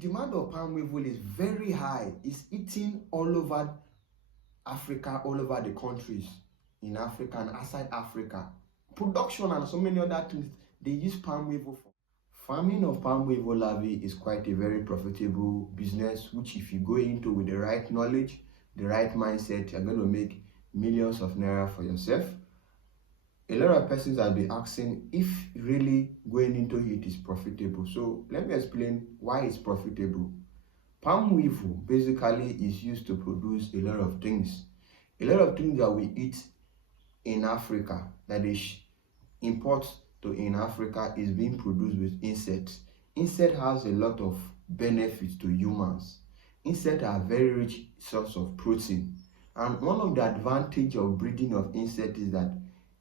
Demand of palm weevil is very high. It's eaten all over Africa, all over the countries in Africa and outside Africa. Production and so many other things they use palm weevil for. Farming of palm weevil larvae is quite a very profitable business, which if you go into with the right knowledge, the right mindset, you're going to make millions of naira for yourself. A lot of persons have been asking if really going into it is profitable. So let me explain why it's profitable. Palm weevil basically is used to produce a lot of things. A lot of things that we eat in Africa, that they import to in Africa, is being produced with insects. Insect has a lot of benefits to humans. Insects are very rich source of protein. And one of the advantage of breeding of insects is that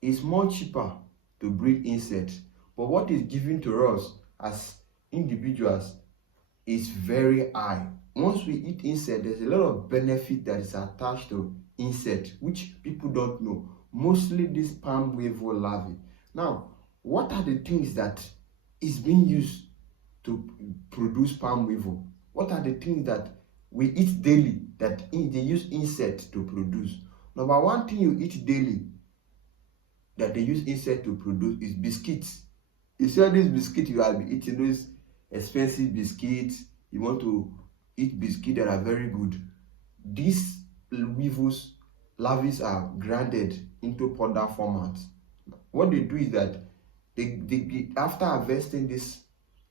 it's more cheaper to breed insects. But what is given to us as individuals is very high. Once we eat insect, there's a lot of benefit that is attached to insect, which people don't know. Mostly this palm weevil larvae. Now, what are the things that is being used to produce palm weevil? What are the things that we eat daily that they use insects to produce? Number one thing you eat daily that they use insect to produce is biscuits. You see all these biscuits, you have been eating those expensive biscuits. You want to eat biscuits that are very good. These weevils larvae are grounded into powder format. What they do is that they after harvesting this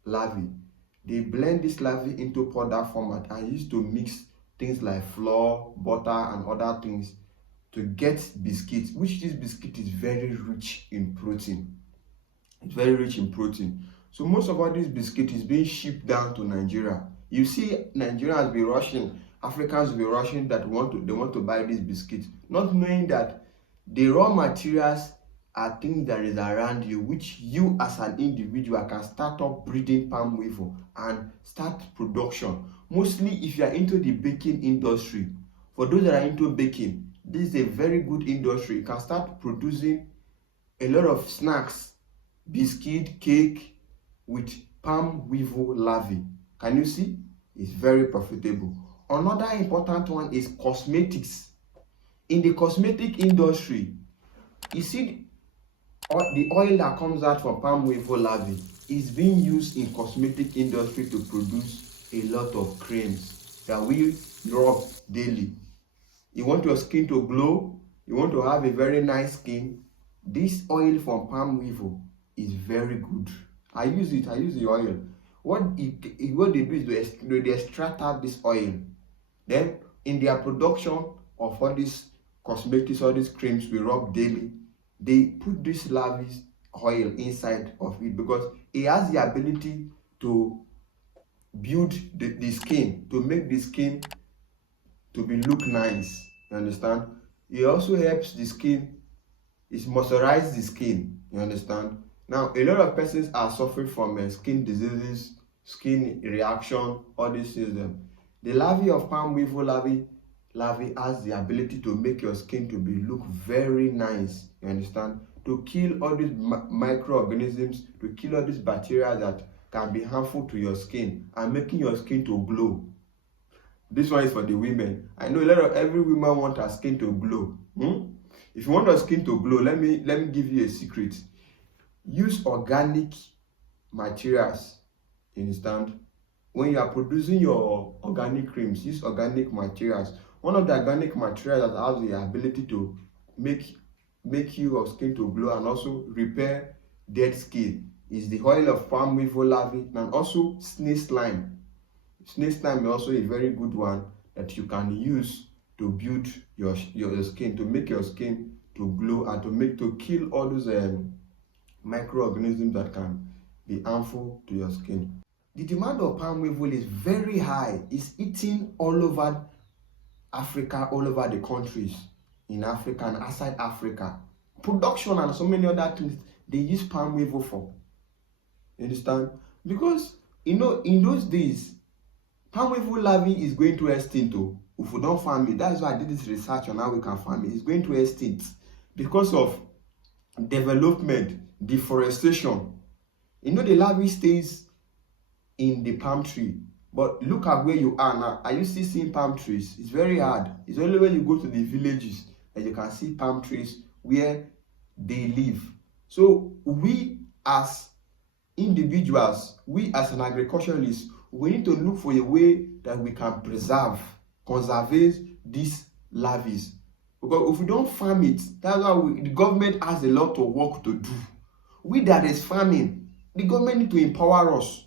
larvae, they blend this larvae into powder format and use to mix things like flour, butter, and other things to get biscuits, which this biscuit is very rich in protein. It's very rich in protein. So most of all this biscuit is being shipped down to Nigeria. You see, Nigerians be rushing, Africans be rushing that they want to buy this biscuit, not knowing that the raw materials are things that is around you, which you as an individual can start up breeding palm weevil and start production. Mostly if you are into the baking industry. For those that are into baking, this is a very good industry. You can start producing a lot of snacks, biscuit, cake with palm weevil larvae. Can you see? It's very profitable. Another important one is cosmetics. In the cosmetic industry, you see the oil that comes out from palm weevil larvae is being used in cosmetic industry to produce a lot of creams that we rub daily. You want your skin to glow, you want to have a very nice skin, this oil from palm weevil is very good. I use it. I use the oil. What they do is they extract out this oil. Then in their production of all these cosmetics, all these creams we rub daily, they put this larvae oil inside of it because it has the ability to build the skin, to make the skin to be look nice. You understand? It also helps the skin, it moisturizes the skin. You understand? Now, a lot of persons are suffering from skin diseases, skin reaction, all these things. The larvae of palm weevil larvae has the ability to make your skin to be look very nice. You understand? To kill all these microorganisms, to kill all these bacteria that can be harmful to your skin and making your skin to glow. This one is for the women. I know every woman wants her skin to glow. If you want your skin to glow, let me give you a secret. Use organic materials. You understand? When you are producing your organic creams, use organic materials. One of the organic materials that has the ability to make your skin to glow and also repair dead skin is the oil of palm weevil larvae and also snail slime. Snail slime is also a very good one that you can use to build your skin, to make your skin to glow and to kill all those microorganisms that can be harmful to your skin. The demand of palm weevil is very high. It's eaten all over Africa, all over the countries in Africa and outside Africa. Production and so many other things they use palm weevil for. You understand? Because in those days, palm weevil larvae is going to extinct. If we don't farm it, that's why I did this research on how we can farm it. It's going to extinct because of development, deforestation. The larvae stays in the palm tree But look at where you are now. Are you still seeing palm trees? It's very hard. It's only when you go to the villages that you can see palm trees where they live. So we as individuals, we as an agriculturalist, we need to look for a way that we can conserve these larvae. Because if we don't farm it, that's why the government has a lot of work to do. We that is farming, the government need to empower us.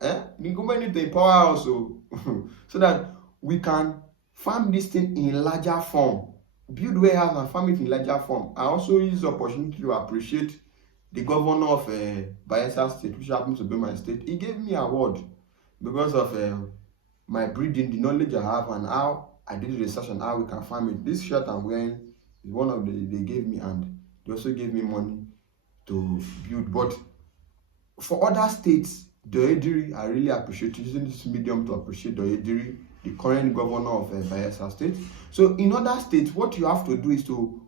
The government need to empower us so that we can farm this thing in larger form. Build warehouse and farm it in larger form. I also use the opportunity to appreciate the governor of Bayelsa State, which happens to be my state. He gave me an award because of my breeding, the knowledge I have, and how I did research on how we can farm it. This shirt I'm wearing is one of they gave me, and they also gave me money to build. But for other states, Doediri, I really appreciate using this medium to appreciate Doediri, the current governor of Bayelsa State. So in other states, what you have to do is to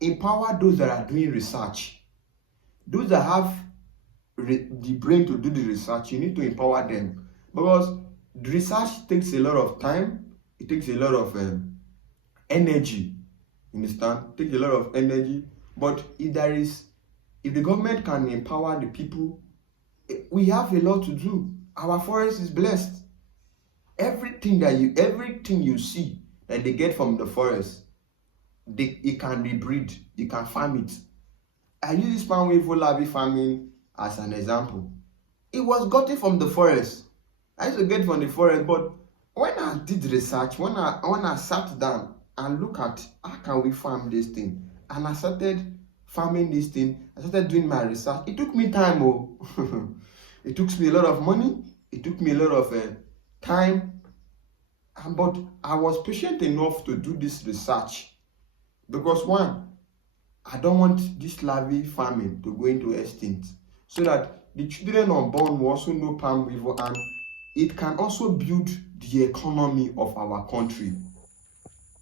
empower those that are doing research. Those that have the brain to do the research, you need to empower them, because the research takes a lot of time. It takes a lot of energy. You understand? It takes a lot of energy. But if the government can empower the people, we have a lot to do. Our forest is blessed. Everything you see that they get from the forest, it can be breed. You can farm it. I use this Weevil Larvae farming as an example. It was gotten from the forest. I used to get from the forest, but when I did research, when I sat down and look at how can we farm this thing, and I started farming this thing, I started doing my research. It took me time. It took me a lot of money. It took me a lot of time, but I was patient enough to do this research, because one, I don't want this larvae farming to go into extinct, so that the children unborn will also know palm weevil, and it can also build the economy of our country.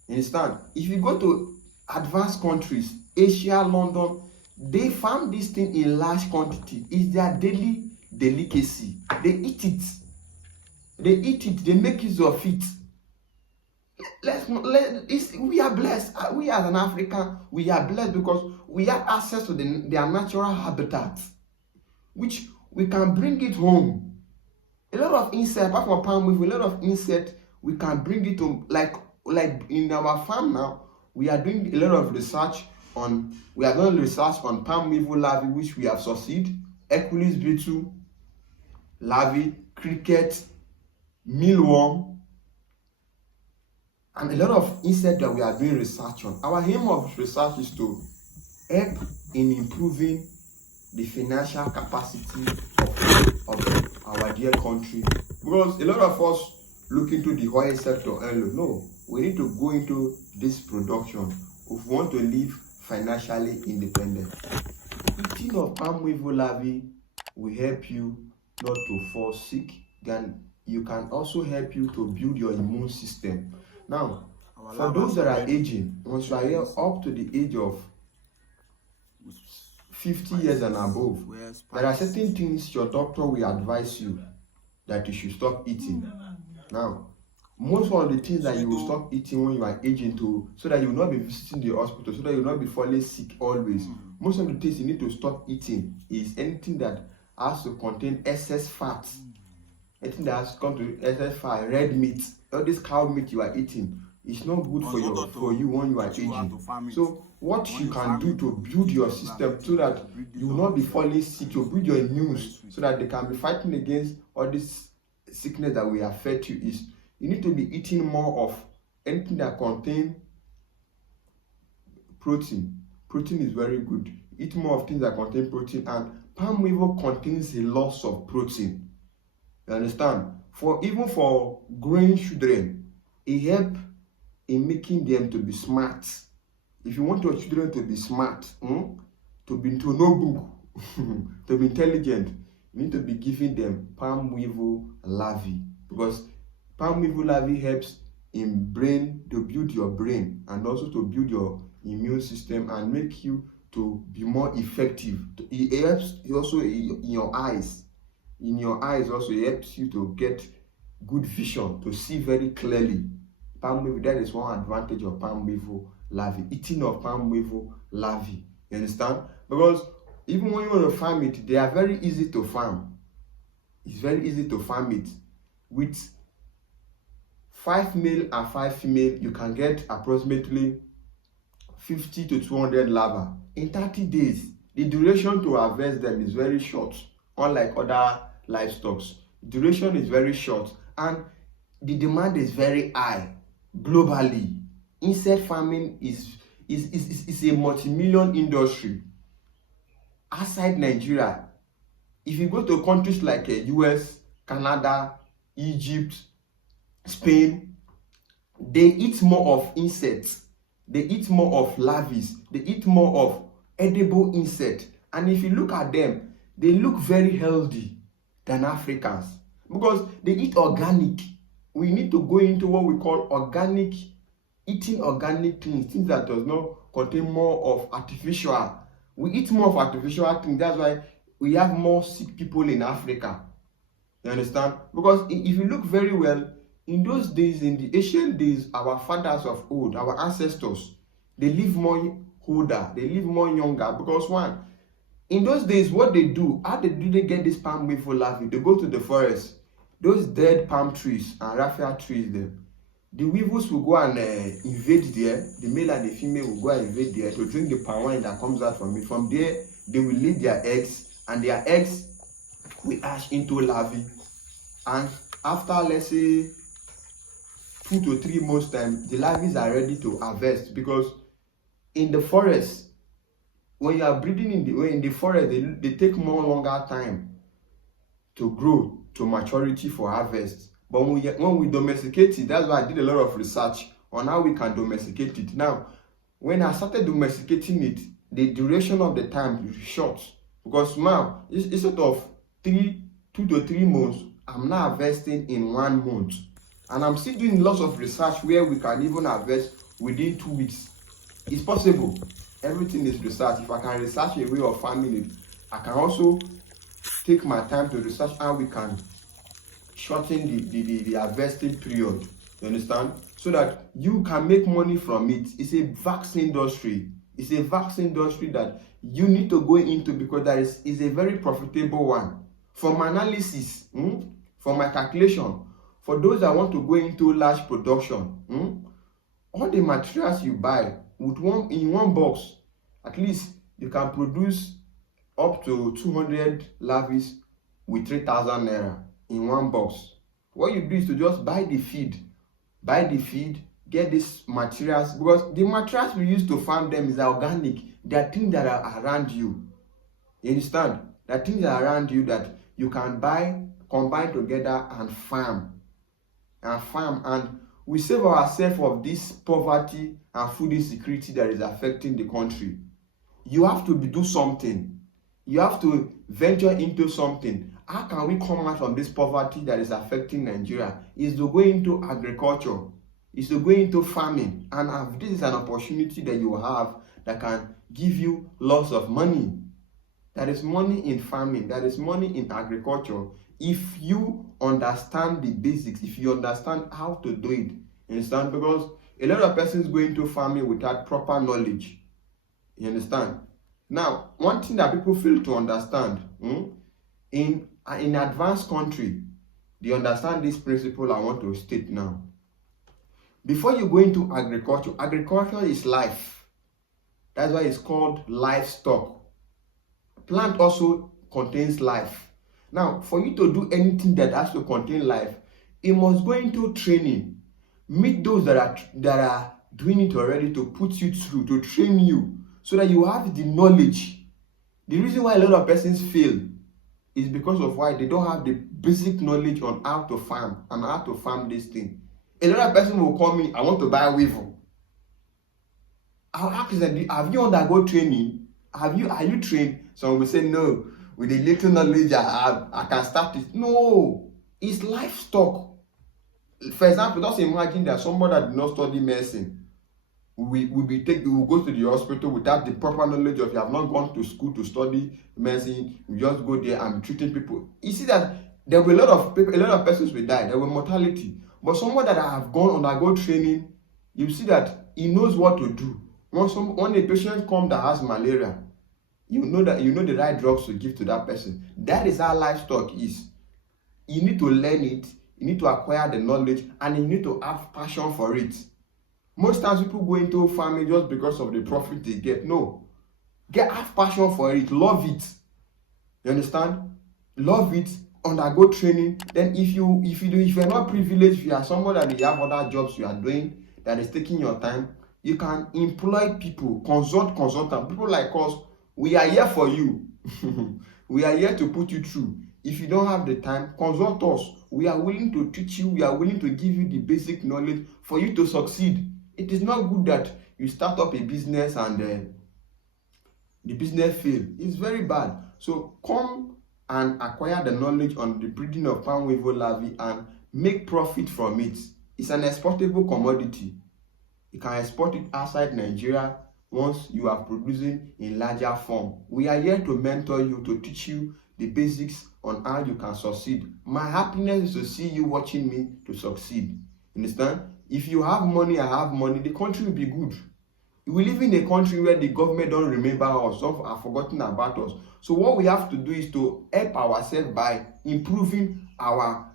You understand? If you go to advanced countries, Asia, London, they farm this thing in large quantity. It's their daily delicacy. They eat it. They make use of it. We are blessed. We as an African, we are blessed because we have access to their natural habitat, which we can bring it home. A lot of insects, apart from palm weevil, a lot of insects, we can bring it to, like in our farm now, we are doing a lot of research on palm weevil larvae, which we have succeeded, Equus beetle larvae, cricket, mealworm, and a lot of insects that we are doing research on. Our aim of research is to help in improving the financial capacity of our dear country. Because a lot of us look into the oil sector alone. No, we need to go into this production if we want to live financially independent. Eating of palm weevil larvae will help you not to fall sick. Then you can also help you to build your immune system. Now, for those that are aging, once you are up to the age of 50 years and above, there are certain things your doctor will advise you that you should stop eating. Now, most of the things that you will stop eating when you are aging so that you will not be visiting the hospital, so that you will not be falling sick always. Most of the things you need to stop eating is anything that has to contain excess fat. Anything that has come to excess fat, red meat, all this cow meat you are eating, it's not good for you when you are aging. So what you can do to build your system so that you will not be falling sick, to build your immune so that they can be fighting against all this sickness that will affect you, is you need to be eating more of anything that contains protein. Protein is very good. Eat more of things that contain protein, and palm weevil contains a lot of protein. You understand? Even for growing children, it helps in making them to be smart. If you want your children to be smart, to know book, to be intelligent, you need to be giving them palm weevil larvae, because palm weevil larvae helps in brain, to build your brain, and also to build your immune system and make you to be more effective. It helps also in your eyes. in your eyes also. It helps you to get good vision, to see very clearly. Palm weevil, that is one advantage of palm weevil larvae. Eating of palm weevil larvae. You understand? Because even when you want to farm it, they are very easy to farm. It's very easy to farm it. With 5 male and 5 female, you can get approximately 50 to 200 larvae in 30 days. The duration to harvest them is very short, unlike other livestock. Duration is very short, and the demand is very high globally. Insect farming is a multi-million industry outside Nigeria. If you go to countries like US, Canada, Egypt, Spain, they eat more of insects. They eat more of larvae. They eat more of edible insects. And if you look at them, they look very healthy than Africans because they eat organic. We need to go into what we call organic, eating organic things that does not contain more of artificial. We eat more of artificial things. That's why we have more sick people in Africa. You understand? Because if you look very well, in those days, in the ancient days, our fathers of old, our ancestors, they live more older, they live more younger. Because one, in those days, what they do, how do they get this palm weevil larvae? They go to the forest, those dead palm trees and raffia trees there. The weevils will go and invade there. The male and the female will go and invade there to drink the palm wine that comes out from it. From there, they will lay their eggs, and their eggs will hatch into larvae. And after, let's say, 2 to 3 months time, the larvae are ready to harvest. Because in the forest, when you are breeding in the forest, they take more longer time to grow to maturity for harvest. But when we domesticate it, that's why I did a lot of research on how we can domesticate it. Now, when I started domesticating it, the duration of the time is short. Because now, instead of 2 to 3 months, I'm now harvesting in 1 month. And I'm still doing lots of research where we can even harvest within 2 weeks. It's possible. Everything is research. If I can research a way of farming it, I can also take my time to research how we can shorten the harvesting period. You understand? So that you can make money from it. It's a vast industry. It's a vast industry that you need to go into because that is a very profitable one. From analysis, from my calculation, for those that want to go into large production, all the materials you buy in one box, at least you can produce up to 200 larvae with 3,000 naira in one box. What you do is to just buy the feed, get these materials, because the materials we use to farm them is organic. They are things that are around you. You understand? There are things that are around you that you can buy, combine together and farm. And we save ourselves of this poverty and food insecurity that is affecting the country. You have to do something. You have to venture into something. How can we come out from this poverty that is affecting Nigeria? Is to go into agriculture. Is to go into farming. And this is an opportunity that you have that can give you lots of money. There is money in farming. There is money in agriculture. If you understand the basics, if you understand how to do it, you understand? Because a lot of persons go into farming without proper knowledge. You understand? Now, one thing that people fail to understand, in advanced country, they understand this principle I want to state now. Before you go into agriculture, agriculture is life. That's why it's called livestock. Plant also contains life. Now, for you to do anything that has to contain life, it must go into training. Meet those that are doing it already to put you through, to train you, so that you have the knowledge. The reason why a lot of persons fail is because of why they don't have the basic knowledge on how to farm and how to farm this thing. A lot of persons will call me, I want to buy a weevil. I'll ask them, have you undergone training? Are you trained? Some will say, no, with the little knowledge I have, I can start it. No, it's livestock. For example, just imagine that somebody that did not study medicine we will go to the hospital without the proper knowledge of, you have not gone to school to study medicine. You just go there and be treating people. You see that there will be a lot of people, a lot of persons will die. There will be mortality. But someone that have gone undergo training, you see that he knows what to do. When a patient comes that has malaria, you know the right drugs to give to that person. That is how livestock is. You need to learn it, you need to acquire the knowledge, and you need to have passion for it. Most times people go into farming just because of the profit they get. No. Have passion for it, love it. You understand? Love it, undergo training. Then if you're not privileged, if you are someone that you have other jobs you are doing that is taking your time, you can employ people, consultant. People like us, we are here for you. We are here to put you through. If you don't have the time, consult us. We are willing to teach you. We are willing to give you the basic knowledge for you to succeed. It is not good that you start up a business and the business fail. It's very bad. So come and acquire the knowledge on the breeding of palm weevil larvae and make profit from it. It's an exportable commodity. You can export it outside Nigeria once you are producing in larger form. We are here to mentor you, to teach you the basics on how you can succeed. My happiness is to see you watching me to succeed. Understand? If you have money, I have money, the country will be good. We live in a country where the government don't remember us, some are forgotten about us. So what we have to do is to help ourselves by improving our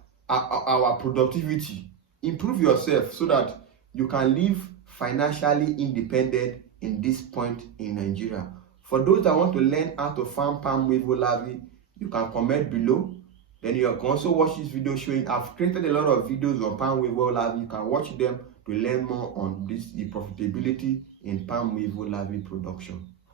productivity. Improve yourself so that you can live financially independent in this point in Nigeria. For those that want to learn how to farm palm weevil larvae, you can comment below. Then you can also watch this video showing. I've created a lot of videos on palm weevil larvae. You can watch them to learn more on the profitability in palm weevil larvae production.